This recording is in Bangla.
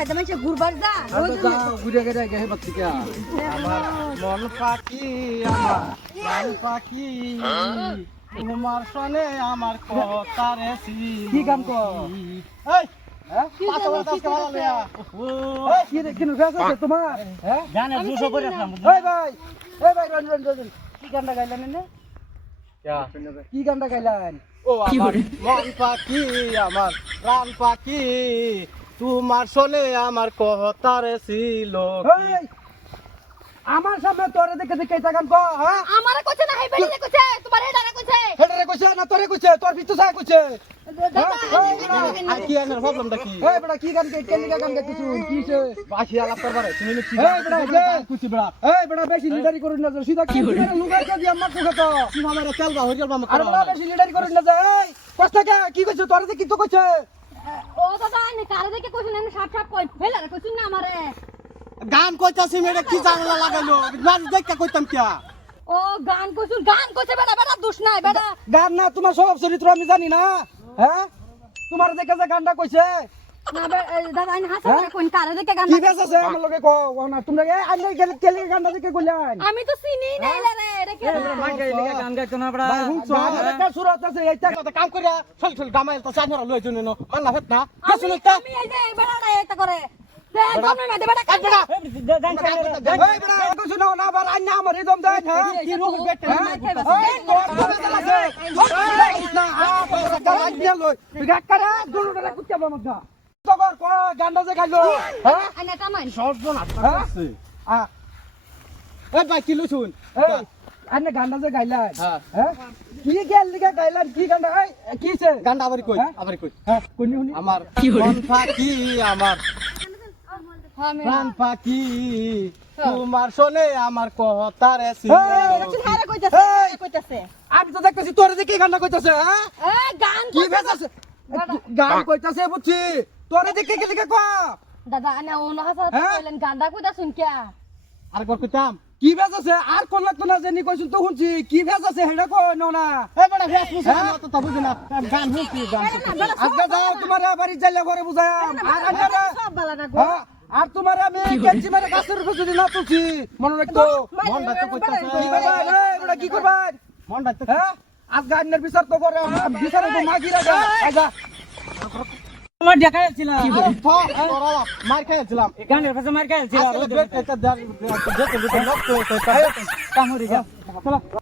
মাঝে মাঝে ঘুরবার যা ঘুরে গেছে গেছে বাচ্চিকা আমার মন পাখি আমার প্রাণ পাখি তোমার সনে আমার কথা রে কি গান কর এই হ্যাঁ পাঁচ বছর আজকে ভালো লইয়া এই কি রে কিনো গাছ আছে তোমার হ্যাঁ জানে 200 করে আসলাম এই ভাই রঞ্জন কি গানটা গাইলেন এনে কি গানটা গাইলেন ও আমার মন পাখি আমার প্রাণ পাখি তোমার সনে আমার কথা রে ছিল এই আমার সামনে তোরে দেখে দেখে এটা গান কর হ্যাঁ আমারে কইছে না হেই বেড়ি কইছে তোমার হেডারে কইছে হেডারে কইছে না তোরে কইছে তোর ভিতর সাই কইছে আর কি আমার প্রবলেমটা কি এই বড়া কি গান কে কেলিকা গান কে কিছু কিছে বাকি আলাপ করবার তুমি কি এই বড়া যে কুচি বড়া এই বড়া বেশি লিডারি করুন না সিধা কি লুগাই কে দিয়া মার তো তুমি আমার চলবা হই যাবা আরে বড়া বেশি লিডারি করুন না এই কষ্ট কে কি কইছ তোরে দেখি তো কইছে ও দাদা আইনে কারে দেখে কইছেন না সাপ সাপ কই হেলারে কইছেন না আমারে গান কইতাছি মেরে কি জানলা লাগাইলো নাচ দেখতে কইতাম কি ও গান কইছে বেটা বেটা দুষ নাই বেটা গান না তোমার স্বভাব চরিত্র আমি জানি না হ্যাঁ তোমার দেখে যে গানটা কইছে না দাদা আইনে হাসা করে কোন কারে দেখে গান কি বেশ আছে আমার লগে কও না তোমরা এই আইলে গেলে কেলিকা গানটা দেখে কইলেন আমি তো চিনি নাই রে দেখে গান গাইতো না বড়া ভাই হুনছো একটা সুরত আছে এইটা কাম করিয়া চল গামাইল তো চাইরা লই জন্য মান না ফেত না কিছু না আমি এই যে বেটা এটা করে দে গমে মে দে বেটা কাট বেটা এই বড়া কিছু না না বার আইনা আমার এই দম দেন হ্যাঁ কি রোগ বেট এই তোর তো বেলা আছে না গান দিয়া লই গাক করে দুলুটা কুত্তা মধ্যা তগর কো গানটা যে গাইলো হ্যাঁ আইনে কামাই সর্বনাশ হ্যাঁ করছে আ এই ভাই কি লইছুন এই আইনে গানটা যে গাইলেন হ্যাঁ হ্যাঁ কি গেল লিগা গাইলেন কি গানটা এই কিছে গানটা আবার কই হ্যাঁ? আবার কই হ্যাঁ কোনি হুনি আমার মন পাখি আমার আমি প্রাণ পাখি তোমার শোনে আমার কথা রে হারে কইতাছে আমি তো দেখতেছি তোরে দেখি গানটা কইতাছে হ্যাঁ এ গান কি বেজাছে গান কইতাছে বুঝছি তোরে দেখি কি লিখে কো দাদা আনে ও না হাসা হ্যাঁ? কইলেন গানটা কইতা শুন কিয়া আর কর কইতাম কি বেজাছে আর কোন লাগতো না জানি কইছুন তো শুনছি কি বেজাছে হেডা কো না এই বড় ফেসবুক তো তা বুঝি না গান হুঁকি গান আজকে যাও তোমার বাড়ি যাইলে ঘরে বুঝাম আর আন্ডারে সব বালা না গো হ্যাঁ আর তোমার আমি কেঞ্চি মেরে গাছের উপর যদি না তুলছি মনে রাখতো মনটা তো কইতাছে কি করবেন এই বড় কি করবেন মনটা তো হ্যাঁ আজ গান্নের বিচার তো করে বিচারে তো মাগি রাখা আজা আমার দেখাইছিলাম মার খাইছিলাম গানের পাশে মার খাইছিলাম আজকে বেট এটা দেখতে দেখতে কামড়ি যা